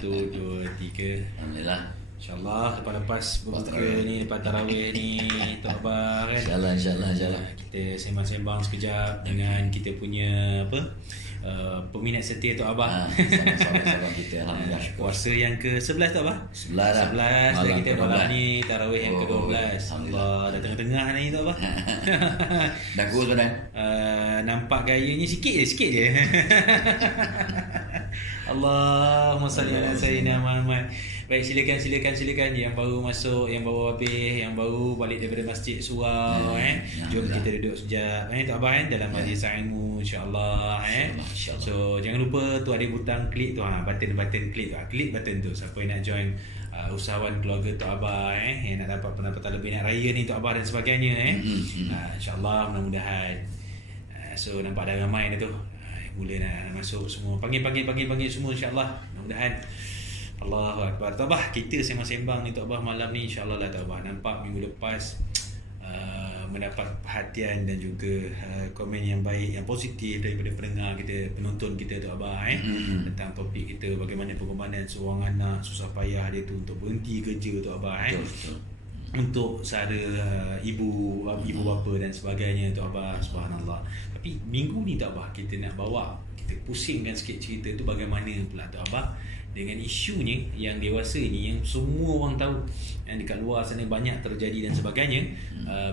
Satu, dua, tiga. Alhamdulillah. InsyaAllah lepas berbuka ni, lepas tarawih ni, Tok Abah kan. InsyaAllah. Kita sembang-sembang sekejap dengan kita punya peminat setia Tok Abah. Sama-sama kita, alhamdulillah. Puasa yang ke-11 Tok Abah? 11 dah. 11 dan kita malam ni tarawih yang ke-12. Alhamdulillah. Dah tengah-tengah ni Tok Abah. Dah kurus dah. Nampak gayanya sikit je. Allahumma salli ala sayyidina Muhammad. Baik, silakan yang baru masuk, yang baru habis, yang baru balik daripada masjid surau jom kita duduk sekejap Tok Abah dalam majlis ilmu insya-Allah So jangan lupa tu ada butang klik tu button klik tu. Klik button tu siapa yang nak join usahawan keluarga Tok Abah yang nak dapat pendapatan lebih nak raya ni Tok Abah dan sebagainya insya-Allah mudah-mudahan. So nampak dah ramai dah tu. Mula nak masuk semua. Panggil semua insya-Allah. Mudah-mudahan. Allahu Akbar. Tok Abah, kita sembang-sembang ni Tok Abah malam ni insya-Allah lah Tok Abah. Nampak minggu lepas mendapat perhatian dan juga komen yang baik, yang positif daripada pendengar kita, penonton kita Tok Abah tentang topik kita bagaimana pengorbanan seorang anak susah payah dia tu untuk berhenti kerja Tok Abah Betul. Untuk sara ibu bapa dan sebagainya Tok Abah. Subhanallah. Tapi minggu ni Tok Abah kita nak bawa, kita pusingkan sikit cerita tu bagaimana pula Tok Abah dengan isunya yang dewasa ni, yang semua orang tahu, yang dekat luar sana banyak terjadi dan sebagainya,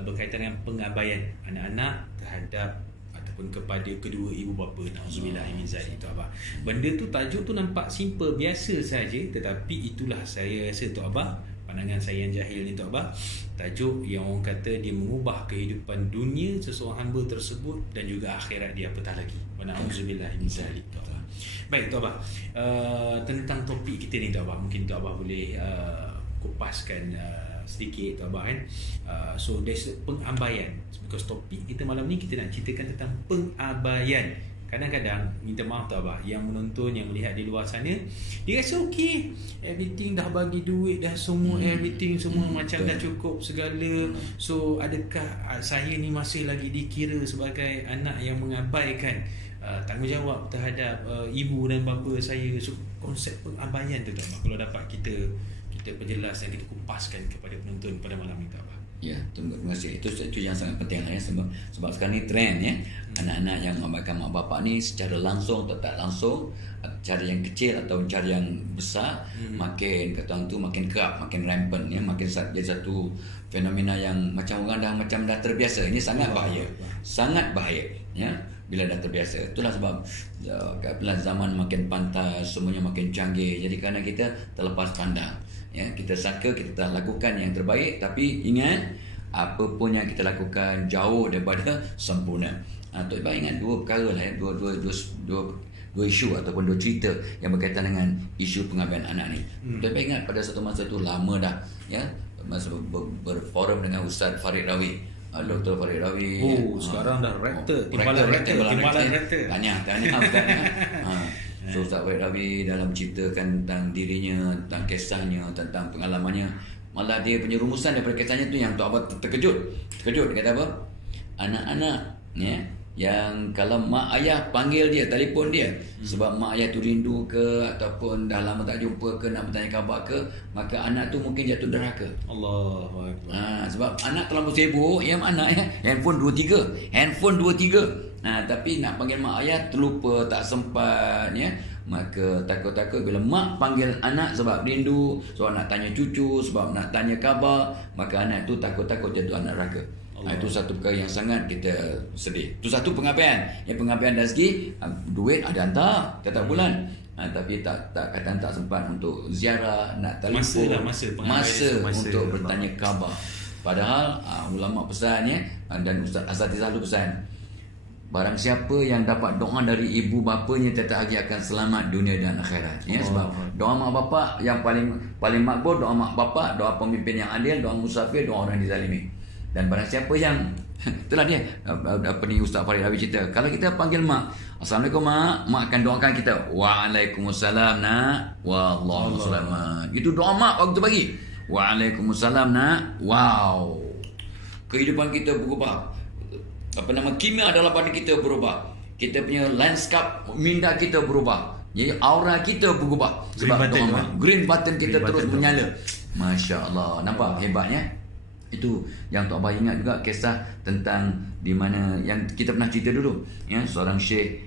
berkaitan dengan pengabaian anak-anak terhadap ataupun kepada kedua ibu bapa. Nauzubillah min zalik Tok Abah. Benda tu, tajuk tu nampak simple biasa saja, tetapi itulah saya rasa Tok Abah, pandangan saya yang jahil ni Tok Abah, tajuk yang orang kata dia mengubah kehidupan dunia seseorang hamba tersebut dan juga akhirat dia apatah lagi. Wa na'udzubillah min zalik Tok Abah. Baik Tok Abah, tentang topik kita ni Tok Abah, mungkin Tok Abah boleh kupaskan sedikit Tok Abah kan. So there's pengabaian, because topik kita malam ni kita nak ceritakan tentang pengabaian. Kadang-kadang, minta maaf Tok Abah, yang menonton, yang melihat di luar sana, dia rasa okey, everything dah bagi duit dah semua, everything semua macam dah cukup segala. So adakah saya ni masih lagi dikira sebagai anak yang mengabaikan tanggungjawab terhadap ibu dan bapa saya? So konsep pengabaian tu Tok Abah, kalau dapat kita perjelas dan kita kupaskan kepada penonton pada malam ini Tok Abah. Ya, terima kasih. Itu yang sangat penting lah sebab sekarang ni trend anak-anak yang mengabaikan mak bapak ni secara langsung atau tak langsung, cara yang kecil atau cara yang besar, makin kata orang tu makin kerap, makin rampant makin jadi satu fenomena yang macam orang dah terbiasa. Ini sangat bahaya bila dah terbiasa. Itulah sebab bila zaman makin pantas, semuanya makin canggih, jadi kerana kita terlepas pandang. Kita sangka kita telah lakukan yang terbaik, tapi ingat apa pun yang kita lakukan jauh daripada sempurna. Tok Abah ingat dua perkara lah, dua isu ataupun dua cerita yang berkaitan dengan isu pengabaian anak ni. Tok Abah ingat pada satu masa tu, lama dah masa berforum dengan Ustaz Farid Rawi, Dr. Farid Rawi. Sekarang dah rektor, timbalan rektor. Tanya So Ustaz Farid Rawi dalam ceritakan tentang dirinya, tentang kisahnya, tentang pengalamannya, malah dia punya rumusan daripada kisahnya tu yang Tok Abah terkejut. Dia kata apa? Anak-anak yang kalau mak ayah panggil dia, telefon dia, sebab mak ayah tu rindu ke ataupun dah lama tak jumpa ke, nak bertanya khabar ke, maka anak tu mungkin jatuh derhaka. Allahu Akbar. Sebab anak terlalu sibuk, handphone 2-3, tapi nak panggil mak ayah terlupa, tak sempat maka takut-takut bila mak panggil anak sebab rindu, sebab nak tanya cucu, sebab nak tanya khabar, maka anak tu takut-takut jatuh anak neraka. Itu satu perkara yang sangat kita sedih. Itu satu pengabaian. Yang pengabaian dari segi duit ada hantar setiap bulan, tapi tak kadang tak sempat untuk ziarah, nak telefon, masa untuk bertanya khabar. Padahal ulama pesan dan Ustaz Asatizah lu pesan, barang siapa yang dapat doa dari ibu bapanya tetap lagi akan selamat dunia dan akhirat. Sebab doa mak bapak yang paling makbul, doa mak bapak, doa pemimpin yang adil, doa musafir, doa orang dizalimi. Dan barang siapa yang itulah dia Ustaz Farid Rawi cerita, kalau kita panggil mak, Assalamualaikum mak akan doakan kita, Waalaikumsalam nak, wallahu selamat. Itu doa mak waktu pagi, Waalaikumsalam nak. Wow, kehidupan kita berubah, kimia dalam badan kita berubah, kita punya landscape minda kita berubah. Jadi aura kita berubah Green sebab button, doa mak. Green button kita Green terus button tu. menyala. Masya-Allah. Nampak hebatnya? Itu yang Tok Abah ingat juga kisah tentang di mana yang kita pernah cerita dulu, ya, seorang syekh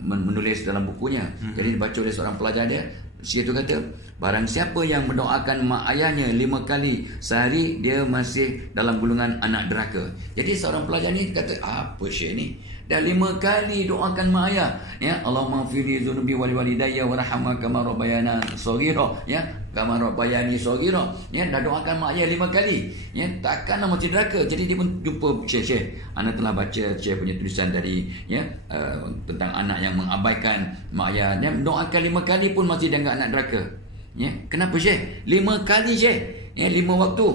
menulis dalam bukunya. Jadi dibaca oleh seorang pelajar dia. Syekh itu kata, barang siapa yang mendoakan mak ayahnya 5 kali sehari, dia masih dalam golongan anak deraka. Jadi seorang pelajar ni kata, apa syekh ni? Dah 5 kali doakan mak ayah, ya, Allahumma firli dzunubi wal walidayya warhamha kama rabbayana shaghira, ya, kama rabbayani shaghira, ya, dah doakan mak ayah 5 kali, ya, takkanlah mati neraka. Jadi dia pun jumpa syekh, ana telah baca syekh punya tulisan dari, ya, tentang anak yang mengabaikan mak ayah, dia doakan 5 kali pun masih dia enggak anak neraka. Ya, kenapa syekh? 5 kali syekh, ya, 5 waktu.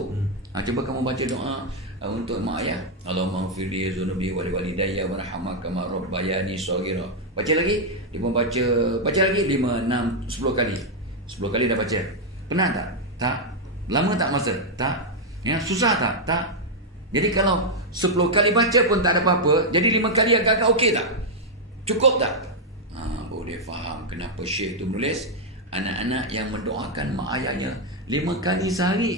Cuba kamu baca doa untuk mak ayah. Allahumma firli dzunubi wal walidayya warhamha kama rabbayani shaghira. Baca lagi, dia pun baca lagi 5, 6, 10 kali. 10 kali dah baca. Pernah tak? Tak. Lama tak masa? Tak. Ya, susah tak? Tak. Jadi kalau 10 kali baca pun tak ada apa-apa, jadi 5 kali agak-agak okey tak? Cukup tak? Boleh faham kenapa syekh tu menulis anak-anak yang mendoakan mak ayahnya 5 kali sehari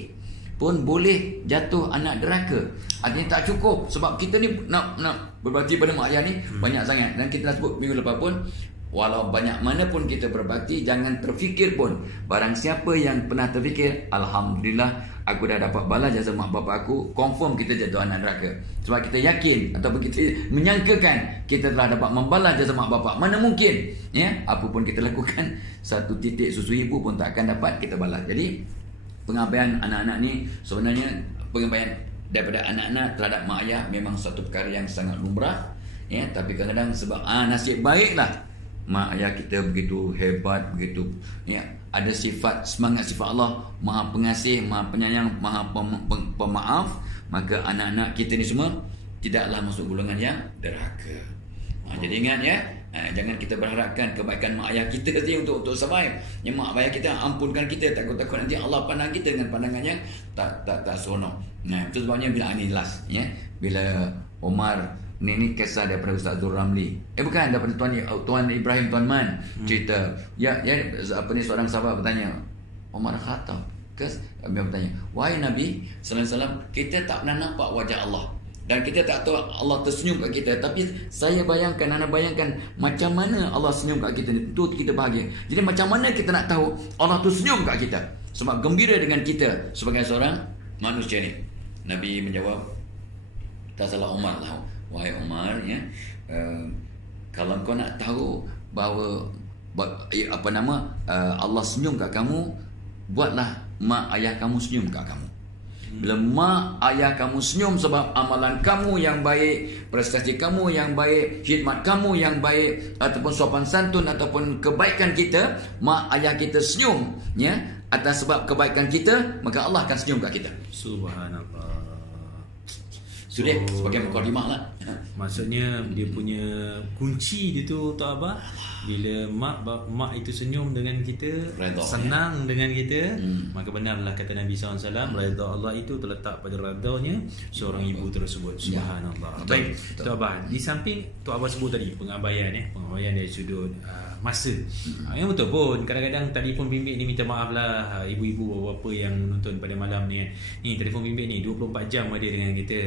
pun boleh jatuh anak deraka. Artinya tak cukup, sebab kita ni nak berbakti pada mak ayah ni banyak sangat. Dan kita dah sebut minggu lepas pun, walau banyak mana pun kita berbakti, jangan terfikir pun, barang siapa yang pernah terfikir, alhamdulillah aku dah dapat balas jasa mak bapak aku, confirm kita jatuh anak neraka. Sebab kita yakin ataupun kita menyangkakan kita telah dapat membalas jasa mak bapak. Mana mungkin, ya, apa pun kita lakukan, satu titik susu ibu pun tak akan dapat kita balas. Jadi pengabaian anak-anak ni sebenarnya, pengabaian daripada anak-anak terhadap mak ayah memang satu perkara yang sangat lumrah, ya, tapi kadang-kadang sebab nasib baiklah mak ayah kita begitu hebat, begitu, ya, ada sifat, semangat sifat Allah, maha pengasih, maha penyayang, maha pemaaf, maka anak-anak kita ni semua tidaklah masuk golongan yang derhaka. Jadi ingat, ya, jangan kita berharapkan kebaikan mak ayah kita saja untuk survive. Yang mak ayah kita ampunkan kita, takut-takut nanti Allah pandang kita dengan pandangan yang tak seronok. Itu sebabnya bila ini jelas, ya, bila Omar ni kisah daripada Ustaz Zul Ramli. Bukan, daripada Tuan Ibrahim Tuan Man cerita. Ya, apa ni, seorang sahabat bertanya, Omar Khattab dia bertanya, wahai Nabi sallallahu alaihi wasallam, kita tak pernah nampak wajah Allah dan kita tak tahu Allah tersenyum kat kita, tapi saya bayangkan, anda bayangkan macam mana Allah senyum kat kita ni, tu kita bahagia. Jadi macam mana kita nak tahu Allah tu senyum kat kita, sebab gembira dengan kita sebagai seorang manusia ni. Nabi menjawab, tak salah Umar lah, wahai Umar, ya, kalau kau nak tahu bahawa Allah senyum kat kamu, buatlah mak ayah kamu senyum kat kamu. Bila mak ayah kamu senyum sebab amalan kamu yang baik, prestasi kamu yang baik, khidmat kamu yang baik, ataupun sopan santun ataupun kebaikan kita, mak ayah kita senyum, ya, atas sebab kebaikan kita, maka Allah akan senyum kat kita. Subhanallah. Sudah sebagai mukadimah lah. Maksudnya dia punya kunci dia tu, Tok Abah, bila mak itu senyum dengan kita, redha, senang, ya, dengan kita, maka benarlah kata Nabi SAW, redha Allah itu terletak pada redanya seorang ibu tersebut. Subhanallah. Ya, baik, Tok Abah, di samping Tok Abah sebut tadi pengabaian, pengabaian dari sudut masa. Yang betul pun, kadang-kadang telefon bimbit ni, minta maaf lah ibu-ibu bapa yang menonton pada malam ni, ni telefon bimbit ni 24 jam ada dengan kita,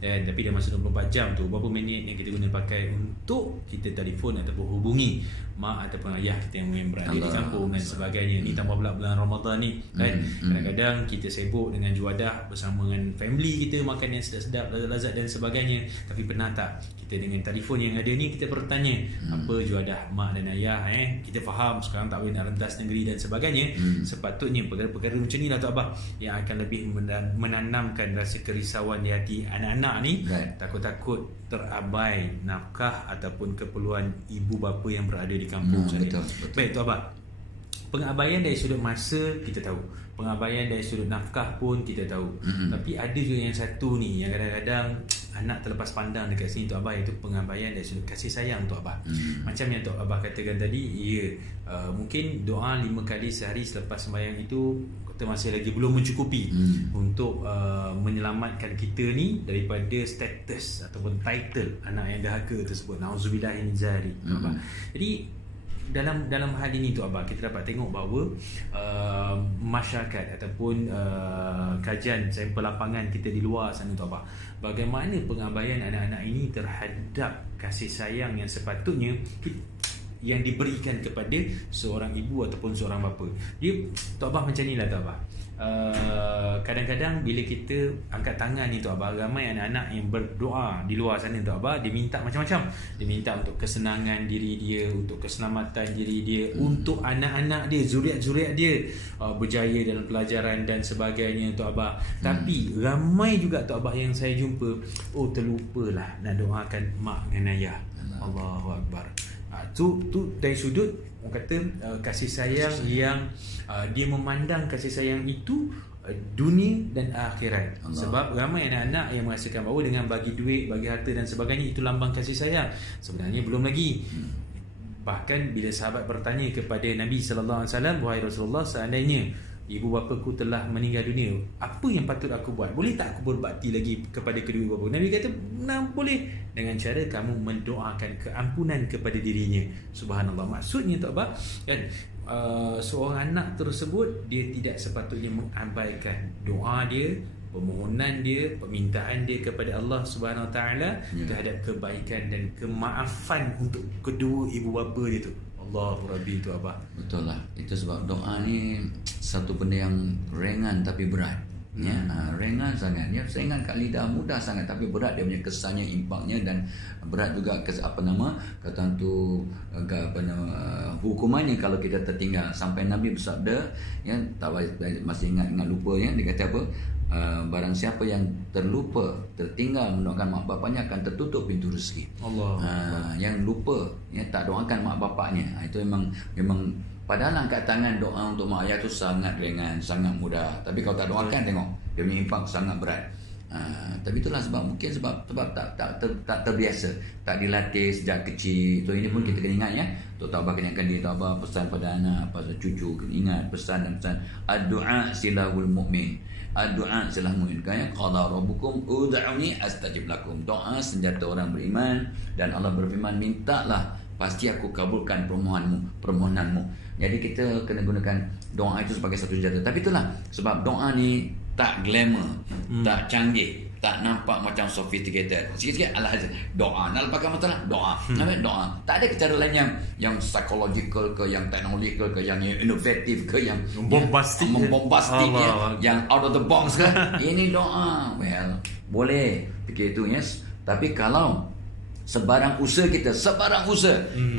tapi dalam masa 24 jam tu, berapa minit yang kita guna pakai untuk kita telefon ataupun hubungi mak ataupun ayah kita yang berada di kampung dan sebagainya. Ni tambah pula bulan Ramadan ni, kan, kadang-kadang kita sibuk dengan juadah bersama dengan family kita, makan yang sedap-sedap, lazat dan sebagainya, tapi pernah tak kita dengan telefon yang ada ni, kita bertanya apa juadah mak dan ayah, kita faham sekarang tak boleh nak rentas negeri dan sebagainya. Sepatutnya perkara-perkara macam ni lah, Tok Abah, yang akan lebih menanamkan rasa kerisauan di hati anak-anak ni, takut-takut terabai nafkah ataupun keperluan ibu bapa yang berada di kampung. Betul. Baik, Tok Abah, pengabaian dari sudut masa kita tahu, pengabaian dari sudut nafkah pun kita tahu, tapi ada juga yang satu ni yang kadang-kadang anak terlepas pandang dekat sini, Tok Abah, iaitu pengabaian dari sudut kasih sayang, Tok Abah. Macam yang Tok Abah katakan tadi, ya, mungkin doa 5 kali sehari selepas sembahyang itu kita masih lagi belum mencukupi untuk menyelamatkan kita ni daripada status ataupun title anak yang dahaka tersebut. Nauzubillah min zalik. Jadi dalam hal ini tu Abah, kita dapat tengok bahawa masyarakat ataupun kajian sampel lapangan kita di luar sana tu Abah, bagaimana pengabaian anak-anak ini terhadap kasih sayang yang sepatutnya yang diberikan kepada seorang ibu ataupun seorang bapa. Dia tu Abah macam ni lah tu Abah. Kadang-kadang bila kita angkat tangan ni tu Abah, ramai anak-anak yang berdoa di luar sana tu Abah, dia minta macam-macam. Dia minta untuk kesenangan diri dia, untuk keselamatan diri dia, untuk anak-anak dia, zuriat-zuriat dia berjaya dalam pelajaran dan sebagainya tu Abah. Tapi ramai juga tu Abah yang saya jumpa, terlupalah nak doakan mak dan ayah. Allahu Akbar. Tu dari sudut orang kata kasih sayang yang dia memandang kasih sayang itu dunia dan akhirat. Allah. Sebab ramai anak-anak yang merasakan bahawa dengan bagi duit, bagi harta dan sebagainya itu lambang kasih sayang. Sebenarnya belum lagi. Bahkan bila sahabat bertanya kepada Nabi sallallahu alaihi wasallam, "Wahai Rasulullah, seandainya ibu bapaku telah meninggal dunia, apa yang patut aku buat? Boleh tak aku berbakti lagi kepada kedua ibu bapa?" Nabi kata, boleh, dengan cara kamu mendoakan keampunan kepada dirinya. Subhanallah. Maksudnya tak apa kan, seorang anak tersebut dia tidak sepatutnya mengabaikan doa dia, permohonan dia, permintaan dia kepada Allah Subhanahu Wa Taala terhadap kebaikan dan kemaafan untuk kedua ibu bapa dia tu. Allahu Rabbi tu Abah. Betul lah. Itu sebab doa ni satu benda yang ringan tapi berat. Ringan sangat. Ya, ringan kat lidah, mudah sangat, tapi berat dia punya kesannya, impaknya, dan berat juga kata tu hukumannya kalau kita tertinggal. Sampai Nabi bersabda, ya, tak masih ingat lupa ya, dia kata apa? Barang siapa yang tertinggal mendoakan mak bapaknya akan tertutup pintu rezeki. Allah. Yang lupa, ya, tak doakan mak bapaknya, itu memang padahal angkat tangan doa untuk mak ayah tu sangat ringan, sangat mudah. Tapi kalau tak doakan, tengok dia punya impak sangat berat. Tapi itulah sebab tak terbiasa, tak dilatih sejak kecil. So ini pun kita kena ingat ya. Tok Abah kena ingatkan dia, Tok Abah pesan pada anak, pada cucu, kena ingat pesan dan pesan. Ad-du'a silahul mu'min. Ad-du'a silah mu'min. Qala rabbukum ud'uni astajib lakum. Doa senjata orang beriman, dan Allah berfirman, mintalah pasti aku kabulkan permohonanmu. Jadi kita kena gunakan doa itu sebagai satu senjata. Tapi itulah sebab doa ni tak glamour, tak canggih, tak nampak macam sophisticated. Sikit-sikit ala doa. Nak lepaskan masalah, doa. Doa. Tak ada cara lain yang psychological ke, yang technological ke, yang inovatif ke, yang bombastik ya, yang out of the box ke. Ini doa. Well, boleh fikir itu, yes. Tapi kalau sebarang usaha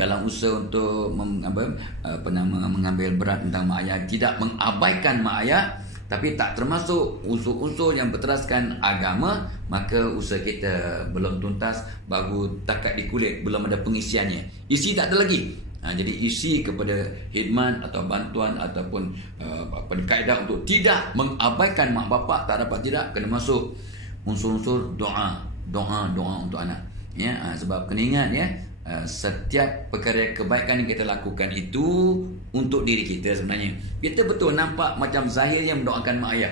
dalam usaha untuk mengambil berat tentang mak ayah, tidak mengabaikan mak ayah, tapi tak termasuk unsur-unsur yang berteraskan agama, maka usaha kita belum tuntas, baru takat di kulit, belum ada pengisiannya. Isi tak ada lagi. Jadi isi kepada khidmat atau bantuan ataupun kaedah untuk tidak mengabaikan mak bapak, tak dapat tidak, kena masuk unsur-unsur doa untuk anak. Ya, sebab kena ingat ya, setiap perkara kebaikan yang kita lakukan itu untuk diri kita sebenarnya. Kita betul nampak macam zahirnya mendoakan mak ayah.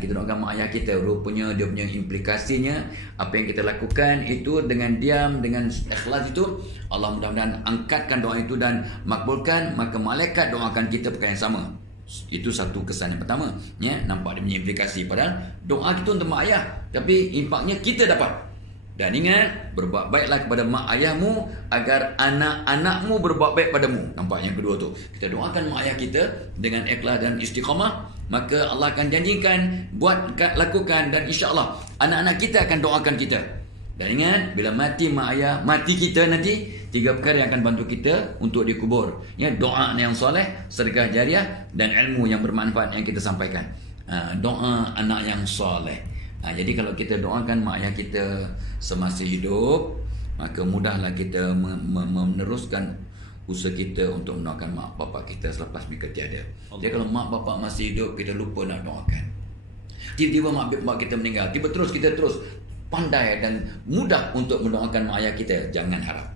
Kita doakan mak ayah kita, rupanya dia punya implikasinya, apa yang kita lakukan itu dengan diam, dengan ikhlas itu, Allah mudah-mudahan angkatkan doa itu dan makbulkan, maka malaikat doakan kita perkara yang sama. Itu satu kesan yang pertama ya, nampak dia punya implikasi. Padahal doa kita untuk mak ayah, tapi impaknya kita dapat. Dan ingat, berbuat baiklah kepada mak ayahmu agar anak-anakmu berbuat baik padamu. Nampak yang kedua tu, kita doakan mak ayah kita dengan ikhlas dan istiqamah, maka Allah akan janjikan, lakukan, dan insya-Allah anak-anak kita akan doakan kita. Dan ingat, bila mati mak ayah, mati kita nanti, 3 perkara yang akan bantu kita untuk dikubur. Ya, doa yang soleh, sedekah jariah, dan ilmu yang bermanfaat yang kita sampaikan. Doa anak yang soleh. Jadi kalau kita doakan mak ayah kita semasa hidup, maka mudahlah kita meneruskan usaha kita untuk mendoakan mak bapak kita selepas mereka tiada. Jadi kalau mak bapak masih hidup, kita lupa nak doakan. Tiba-tiba mak bapak kita meninggal, kita terus pandai dan mudah untuk mendoakan mak ayah kita. Jangan harap.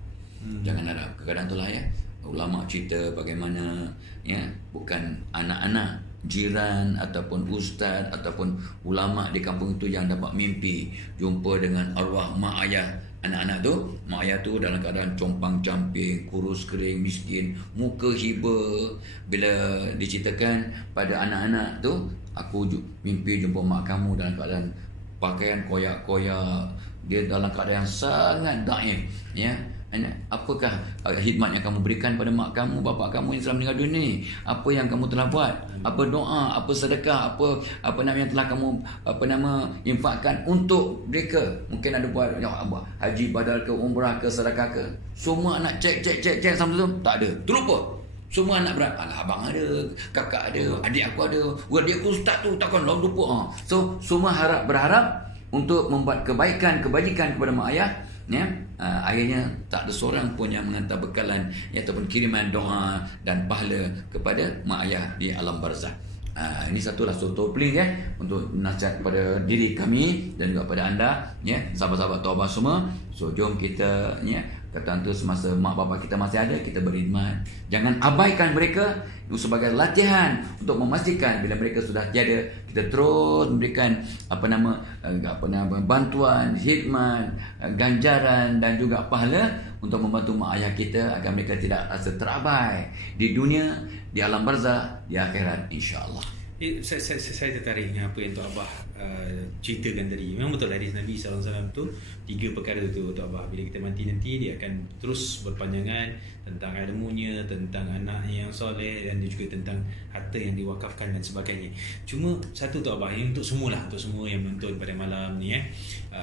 Jangan harap. Kadang-kadang itulah ya, ulama cerita bagaimana ya, bukan anak-anak jiran ataupun ustaz ataupun ulama di kampung itu yang dapat mimpi jumpa dengan arwah mak ayah anak-anak tu. Mak ayah tu dalam keadaan compang-camping, kurus kering, miskin, muka hiba. Bila diceritakan pada anak-anak tu, aku mimpi jumpa mak kamu dalam keadaan pakaian koyak-koyak, dia dalam keadaan yang sangat daif, ya. Apakah khidmat yang kamu berikan pada mak kamu, bapa kamu yang telah meninggal dunia ni? Apa yang kamu telah buat? Apa doa, apa sedekah, apa nama yang telah kamu infakkan untuk mereka? Mungkin ada buat haji badal ke, umrah ke, sedekah ke. Semua anak cek sama tu tak ada. Terlupa. Semua anak berat. Alah, abang ada, kakak ada, adik aku ada, adik aku ustaz tu takkan lupa. So semua berharap untuk membuat kebajikan kepada mak ayah, ya. Akhirnya tak ada seorang pun yang menghantar bekalan ataupun kiriman doa dan pahala kepada mak ayah di alam barzakh. Ini satulah contoh peling, ya, untuk nasihat kepada diri kami dan juga kepada anda, ya, sahabat-sahabat Taubat semua. So jom kita, ya, kata tu semasa mak bapak kita masih ada, kita berkhidmat. Jangan abaikan mereka. Itu sebagai latihan untuk memastikan bila mereka sudah tiada, kita terus memberikan bantuan, khidmat, ganjaran dan juga pahala untuk membantu mak ayah kita agar mereka tidak rasa terabai di dunia, di alam barzakh, di akhirat, insya-Allah. Saya tertarik dengan apa yang Tok Abah ceritakan tadi. Memang betul hadis Nabi SAW tu, 3 perkara tu Tok Abah. Bila kita mati nanti, dia akan terus berpanjangan tentang ilmunya, tentang anaknya yang soleh, dan juga tentang harta yang diwakafkan dan sebagainya. Cuma satu Tok Abah, ini untuk semualah, untuk semua yang menonton pada malam ni,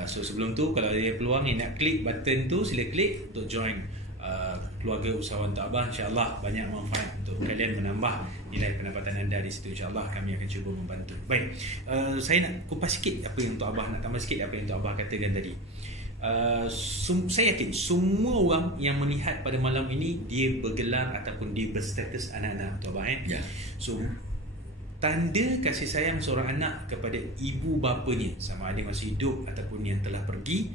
so sebelum tu, kalau ada peluang yang nak klik button tu, sila klik untuk join keluarga usahawan Tok Abah. InsyaAllah banyak manfaat untuk kalian, menambah nilai pendapatan anda di situ. InsyaAllah kami akan cuba membantu. Baik, saya nak kupas sikit apa yang Tok Abah, nak tambah sikit apa yang Tok Abah katakan tadi. Saya yakin semua orang yang melihat pada malam ini, dia bergelar ataupun dia berstatus anak-anak Tok Abah, ya. So tanda kasih sayang seorang anak kepada ibu bapanya, sama ada masih hidup ataupun yang telah pergi,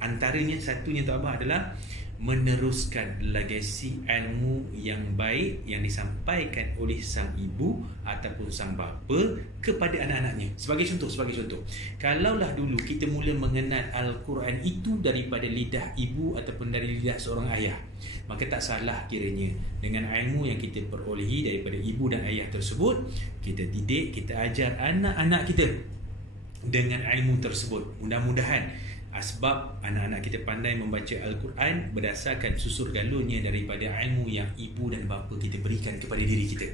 antaranya satunya Tok Abah adalah meneruskan legasi ilmu yang baik yang disampaikan oleh sang ibu ataupun sang bapa kepada anak-anaknya. Sebagai contoh, kalaulah dulu kita mula mengenal Al-Quran itu daripada lidah ibu ataupun dari lidah seorang ayah, maka tak salah kiranya dengan ilmu yang kita perolehi daripada ibu dan ayah tersebut, kita didik, kita ajar anak-anak kita dengan ilmu tersebut. Mudah-mudahan sebab anak-anak kita pandai membaca Al-Quran berdasarkan susur galurnya daripada ilmu yang ibu dan bapa kita berikan kepada diri kita.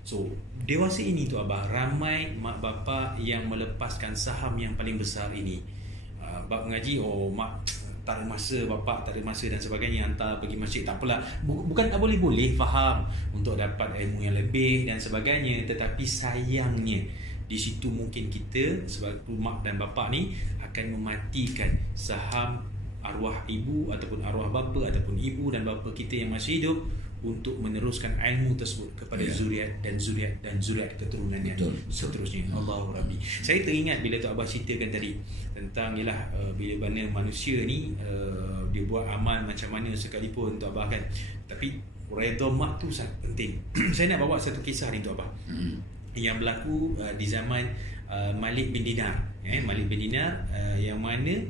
So dewasa ini tu Abah, ramai mak bapa yang melepaskan saham yang paling besar ini. Bab mengaji, mak tak ada masa, bapa tak ada masa dan sebagainya, hantar pergi masjid, tak apalah. Bukan tak boleh, faham, untuk dapat ilmu yang lebih dan sebagainya. Tetapi sayangnya di situ mungkin kita sebagai mak dan bapa ni akan mematikan saham arwah ibu ataupun arwah bapa ataupun ibu dan bapa kita yang masih hidup untuk meneruskan ilmu tersebut kepada zuriat dan zuriat keturunan yang seterusnya. Allahu Rabbi. Saya teringat bila Tok Abah ceritakan tadi tentang bila mana manusia ni dia buat amal macam mana sekalipun Tok Abah kan, tapi redha mak tu sangat penting. Saya nak bawa satu kisah ni Tok Abah yang berlaku di zaman Malik bin Dinar. Malik bin Dinar yang mana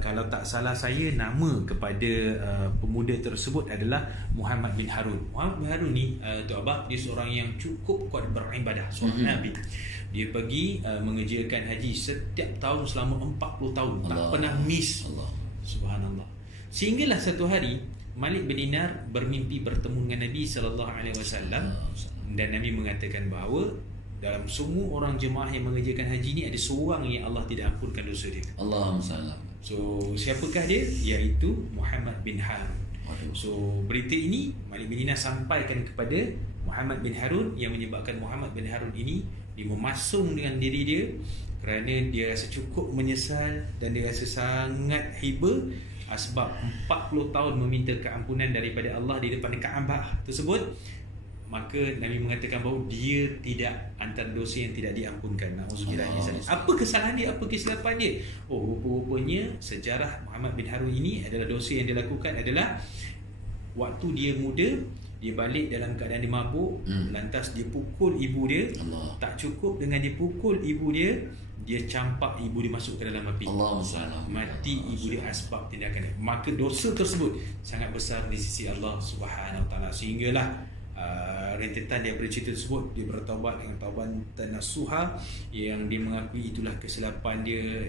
kalau tak salah saya, nama kepada pemuda tersebut adalah Muhammad bin Harun. Muhammad bin Harun ni Tok Abah, dia seorang yang cukup kuat beribadah, seorang Nabi. Dia pergi mengerjakan haji setiap tahun selama 40 tahun, tak pernah miss. Subhanallah. Sehinggalah satu hari Malik bin Dinar bermimpi bertemu dengan Nabi SAW, dan Nabi mengatakan bahawa dalam semua orang jemaah yang mengerjakan haji ni ada seorang yang Allah tidak ampunkan dosa dia. Allahumma sallam. So siapakah dia? Iaitu Muhammad bin Harun. So berita ini Malik bin Dinar sampaikan kepada Muhammad bin Harun, yang menyebabkan Muhammad bin Harun ini dia memasung dengan diri dia kerana dia rasa cukup menyesal dan dia rasa sangat hiba sebab 40 tahun meminta keampunan daripada Allah di depan Kaabah tersebut. Maka Nabi mengatakan bahawa dia tidak, antara dosa yang tidak diampunkan. Na'udzubillah. Apa kesalahan dia? Apa kesilapan dia? Rupa-rupanya sejarah Muhammad bin Harun ini adalah dosa yang dia lakukan adalah waktu dia muda, dia balik dalam keadaan dia mabuk, lantas dia pukul ibu dia. Allah. Tak cukup dengan dia pukul ibu dia, dia campak ibu dia masuk ke dalam api. Mati ibu dia asbab tindakan dia. Maka dosa tersebut sangat besar di sisi Allah Subhanahu Wa Taala, sehinggalah rentetan dia bercerita tersebut, dia bertaubat dengan taubatan nasuha yang dia mengakui itulah kesilapan dia.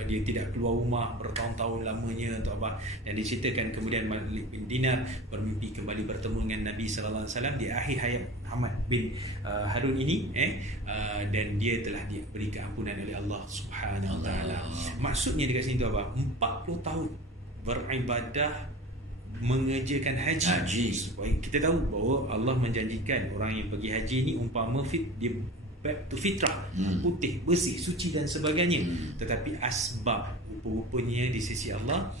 Dia tidak keluar rumah bertahun-tahun lamanya taubat, dan diceritakan kemudian Malik bin Dinar bermimpi kembali bertemu dengan Nabi sallallahu alaihi wasallam di akhir hayat Muhammad bin Harun ini, dan dia telah diberi keampunan oleh Allah Subhanahu Wa Taala. Maksudnya dekat sini tu apa? 40 tahun beribadah mengerjakan haji. Supaya kita tahu bahawa Allah menjanjikan orang yang pergi haji ni umpama dia back to fitrah, putih, bersih, suci dan sebagainya. Tetapi asbab rupa-rupanya di sisi Allah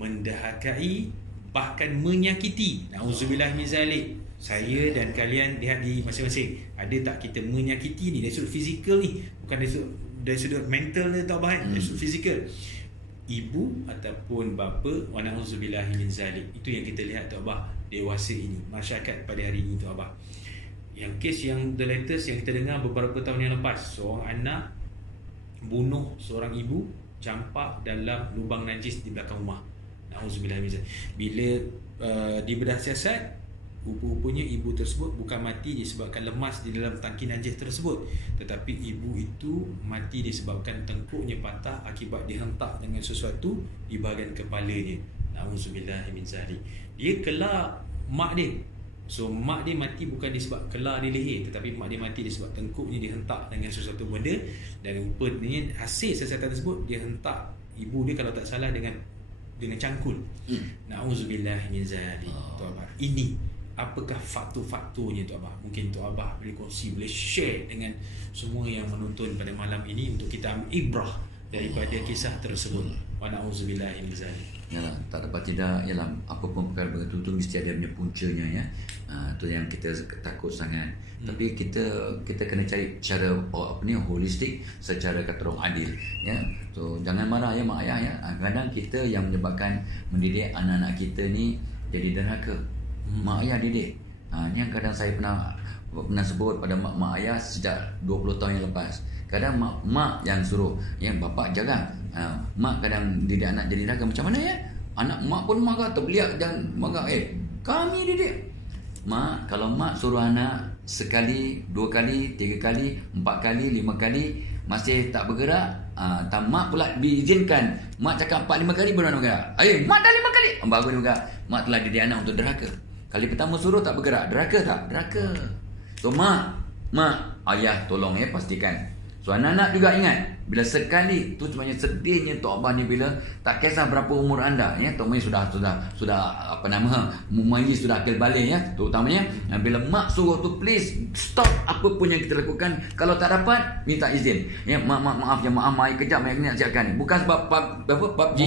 mendahakai, bahkan menyakiti. Nauzubillah min zalik. Saya dan kalian lihat di masing-masing, ada tak kita menyakiti ni dari sudut fizikal ni, bukan dari sudut mental ni, tak bahan, dari sudut fizikal. Ibu ataupun bapa, wa na'udzubillahi min zalik. Itu yang kita lihat tu abah dewasa ini, masyarakat pada hari ini tu abah. Yang kes yang the latest yang kita dengar beberapa tahun yang lepas, seorang anak bunuh seorang ibu, campak dalam lubang najis di belakang rumah. Na'udzubillahi min zalik. Bila dibedah siasat, rupa-rupanya ibu tersebut bukan mati disebabkan lemas di dalam tangki najis tersebut, tetapi ibu itu mati disebabkan tengkuknya patah akibat dihentak dengan sesuatu di bahagian kepalanya. Na'udzubillah min zalik. Dia kelar mak dia. So mak dia mati bukan disebab kelar di leher, tetapi mak dia mati disebab tengkuknya dihentak dengan sesuatu benda, dan rupanya hasil siasatan tersebut dia hentak ibu dia kalau tak salah dengan cangkul. Na'udzubillah min zalik. Ini apakah faktor-faktornya tu abah? Mungkin tu abah boleh kongsi, boleh share dengan semua yang menonton pada malam ini untuk kita ambil ibrah daripada kisah tersebut. Wa na'udzubillahi min zalik. Yalah, tak dapat tidak, ialah apa pun perkara begitu tu mesti ada punya puncanya ya. Tu yang kita takut sangat. Tapi kita kena cari cara holistik, secara kata orang adil ya. So jangan marah ya mak ayah ya. Kadang kita yang menyebabkan mendidik anak-anak kita ni jadi derhaka. Mak ayah didik. Ni yang kadang saya pernah sebut pada mak ayah sejak 20 tahun yang lepas. Kadang mak yang suruh, ya bapak jaga. Mak kadang didik anak jadi neraka. Macam mana ya? Anak mak pun marah, terbeliak dan marah. Kami didik. Mak, kalau mak suruh anak sekali, 2 kali, 3 kali, 4 kali, 5 kali masih tak bergerak, mak pula diizinkan. Mak cakap 4-5 kali baru nak bergerak. Mak dah 5 kali. Bagus juga. Mak telah didik anak untuk derhaka. Kali pertama suruh tak bergerak, derhaka tak? Derhaka. So mak, ayah tolong ya pastikan. So anak-anak juga ingat, bila sekali tu sebenarnya sedihnya Tok Abah ni, bila tak kisah berapa umur anda ya, Tok Mai sudah apa nama, mumayyiz, sudah akil balik ya, terutamanya bila mak suruh tu please stop apa pun yang kita lakukan, kalau tak dapat minta izin ya, maaf ya, mai kejap mai nak siapkan ni, bukan sebab PUBG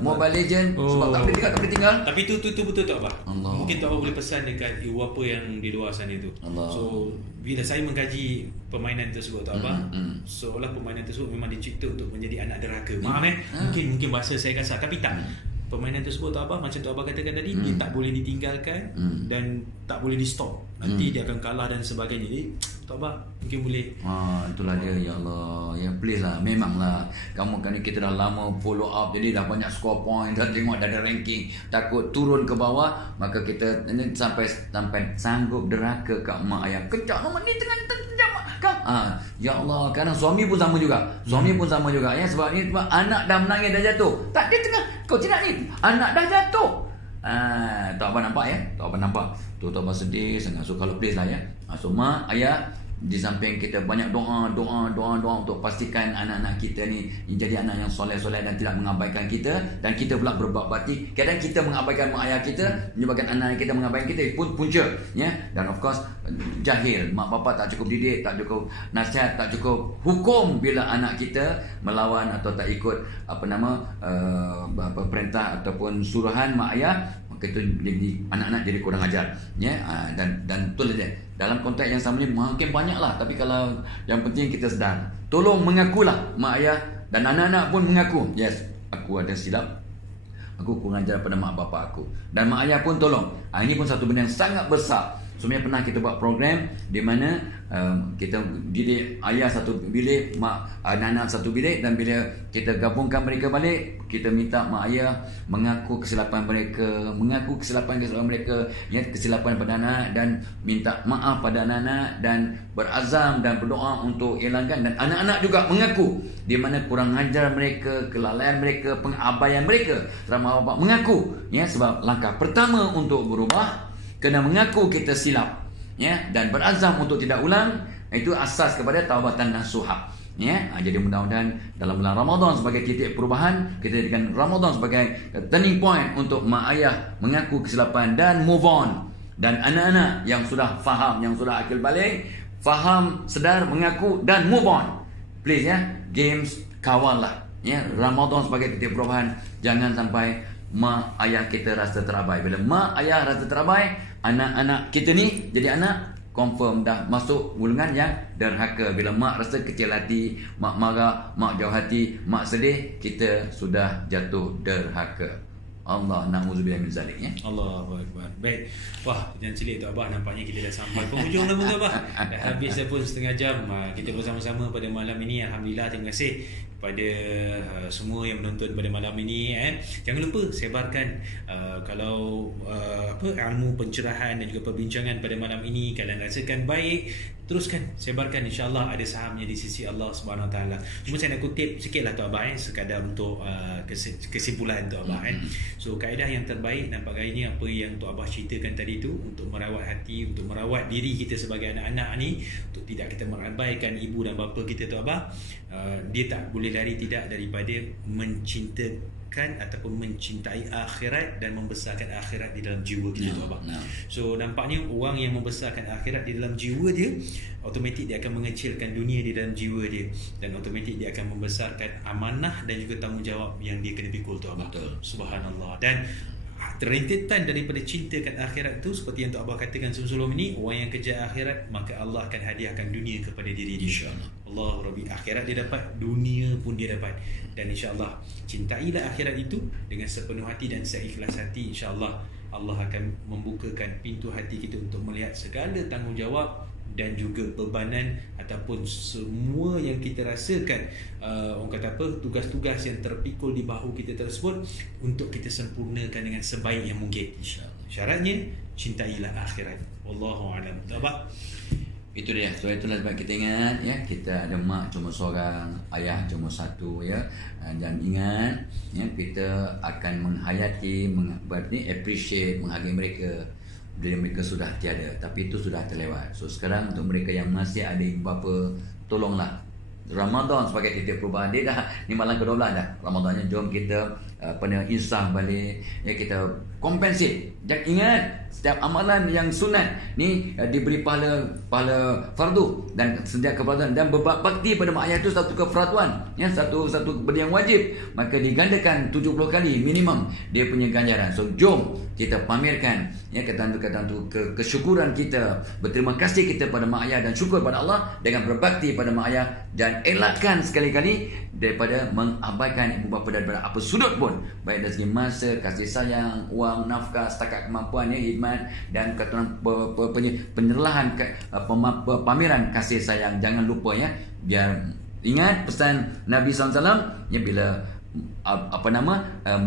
Mobile Legend sebab tak boleh tinggal. Tapi tu betul Tok Abah. Mungkin Tok Abah boleh pesan dekat ibu apa yang di luar sana tu. So bila saya mengkaji permainan tersebut Tok Abah, seolah permainan tersebut memang dicipta untuk menjadi anak derhaka. Maaf mungkin bahasa saya kasar, tapi tak. Permainan tersebut Tok Abah, macam Tok Abah katakan tadi, dia tak boleh ditinggalkan dan tak boleh di stop. Nanti dia akan kalah dan sebagainya. Jadi Tok Abah mungkin boleh. Itulah dia, ya Allah. Ya please lah, memanglah. Kamu kan kita dah lama follow up, jadi dah banyak score point, dah tengok dah ada ranking. Takut turun ke bawah, maka kita sampai sanggup derhaka kat mak ayah. Kejap nama ni tengah ya Allah, kadang suami pun sama juga. Ya, sebab ni anak dah menangis, dah jatuh. Tak, dia tengah, kau tidak ni, anak dah jatuh. Tak apa nampak ya? Tak apa nampak. Tu tak apa sedih sangat. So kalau please lah ya. So mak, ayah, di samping kita banyak doa untuk pastikan anak-anak kita ni jadi anak yang soleh dan tidak mengabaikan kita, dan kita pula berbuat baik. Kadang kita mengabaikan mak ayah kita, menyebabkan anak kita mengabaikan kita pun punca ya. Dan of course jahil, mak bapa tak cukup didik, tak cukup nasihat, tak cukup hukum bila anak kita melawan atau tak ikut perintah ataupun suruhan mak ayah, maka itu jadi anak-anak jadi kurang ajar ya. Dan betul saja dalam konteks yang sama ni makin banyak lah, tapi kalau yang penting kita sedar, tolong mengakulah mak ayah dan anak-anak pun mengaku, yes aku ada silap, aku kurang ajar pada mak bapak aku. Dan mak ayah pun tolong. Ini pun satu benda yang sangat besar. Sebenarnya pernah kita buat program di mana kita didik ayah satu bilik, mak anak-anak satu bilik, dan bila kita gabungkan mereka balik, kita minta mak ayah mengaku kesilapan mereka, kesilapan pada anak, dan minta maaf pada anak-anak, dan berazam dan berdoa untuk hilangkan. Dan anak-anak juga mengaku di mana kurang ajar mereka, kelalaian mereka, pengabaian mereka terhadap mak bapak, mengaku sebab langkah pertama untuk berubah kena mengaku kita silap, dan berazam untuk tidak ulang. Itu asas kepada taubatan nasuha. Jadi mudah-mudahan dalam bulan Ramadan sebagai titik perubahan, kita jadikan Ramadan sebagai turning point untuk mak ayah mengaku kesilapan dan move on. Dan anak-anak yang sudah faham, yang sudah akil balik, faham, sedar, mengaku dan move on. Please games kawallah. Ramadan sebagai titik perubahan. Jangan sampai mak ayah kita rasa terabai. Bila mak ayah rasa terabai, anak-anak kita ni jadi anak confirm dah masuk golongan yang derhaka. Bila mak rasa kecil hati, mak marah, mak jauh hati, mak sedih, kita sudah jatuh derhaka. Allah na'udzubillah min zalik. Allahu akbar. Baik. Wah, jangan celik tu Abah, nampaknya kita dah sampai penghujung dah tu Abah. Dah habis dah pun setengah jam. Kita bersama-sama pada malam ini. Alhamdulillah, terima kasih pada semua yang menonton pada malam ini. Jangan lupa sebarkan kalau ilmu pencerahan dan juga perbincangan pada malam ini kalian rasakan baik, teruskan sebarkan, insya-Allah ada sahamnya di sisi Allah Subhanahu Wa Taala. Cuma saya nak kutip sikitlah tu Abah, sekadar untuk kesimpulan tu Abah. So kaedah yang terbaik nampak gayanya apa yang tu Abah ceritakan tadi tu, untuk merawat hati, untuk merawat diri kita sebagai anak-anak ni, untuk tidak kita mengabaikan ibu dan bapa kita tu Abah. Dia tak boleh lari tidak daripada mencintakan ataupun mencintai akhirat dan membesarkan akhirat di dalam jiwa kita tu Abah. So nampaknya orang yang membesarkan akhirat di dalam jiwa dia, automatik dia akan mengecilkan dunia di dalam jiwa dia, dan automatik dia akan membesarkan amanah dan juga tanggungjawab yang dia kena pikul tu Abah. Subhanallah. Dan rentetan daripada cintakan akhirat itu, seperti yang Tok Abah katakan sebelum ini, orang yang kejar akhirat, maka Allah akan hadiahkan dunia kepada diri dia, insya-Allah. Allah Rabbi, akhirat dia dapat, dunia pun dia dapat. Dan insya-Allah cintailah akhirat itu dengan sepenuh hati dan seikhlas hati, insya-Allah Allah akan membukakan pintu hati kita untuk melihat segala tanggungjawab dan juga bebanan ataupun semua yang kita rasakan, orang kata apa, tugas-tugas yang terpikul di bahu kita tersebut, untuk kita sempurnakan dengan sebaik yang mungkin, insya-Allah. Syaratnya cintailah akhirat. Wallahu a'lam. Tabat. Itu dia. So itulah sebab kita ingat kita ada mak cuma seorang, ayah cuma satu dan ingat kita akan menghayati, berarti appreciate, menghargai mereka bila mereka sudah tiada, tapi itu sudah terlewat. So sekarang untuk mereka yang masih ada ibu bapa, tolonglah. Ramadan sebagai titik perubahan. Dia dah ni malam ke-12 dah Ramadannya. Jom kita insah balik, kita compensate. Dan ingat, setiap amalan yang sunat ni diberi pahala fardu dan sedia kefarduan, dan berbakti pada mak ayah itu satu kefarduan, satu benda yang wajib, maka digandakan 70 kali minimum dia punya ganjaran. So jom kita pamerkan kata kesyukuran kita, berterima kasih kita pada mak ayah dan syukur pada Allah dengan berbakti pada mak ayah, dan elakkan sekali-kali daripada mengabaikan ibu bapa daripada apa sudut pun, baik dari segi masa, kasih sayang, wang, nafkah setakat kemampuannya, khidmat, dan penyerahan pameran kasih sayang. Jangan lupa biar ingat pesan Nabi SAW bila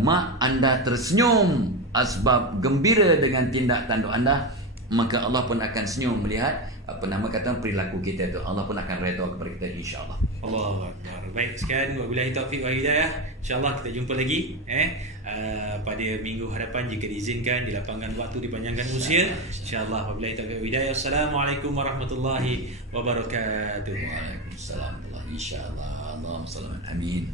mak anda tersenyum asbab gembira dengan tindak tanduk anda, maka Allah pun akan senyum melihat perilaku kita tu. Allah pun akan redha kepada kita, insya-Allah. Allahu akbar. Baik, sekian, wabillahi taufik wal hidayah. Insya-Allah kita jumpa lagi pada minggu hadapan jika diizinkan, dilapangkan waktu, dipanjangkan usia. Insya-Allah, wabillahi taufik wal hidayah. Assalamualaikum warahmatullahi wabarakatuh. Waalaikumsalam warahmatullahi, insya-Allah. Allahumma salli amin.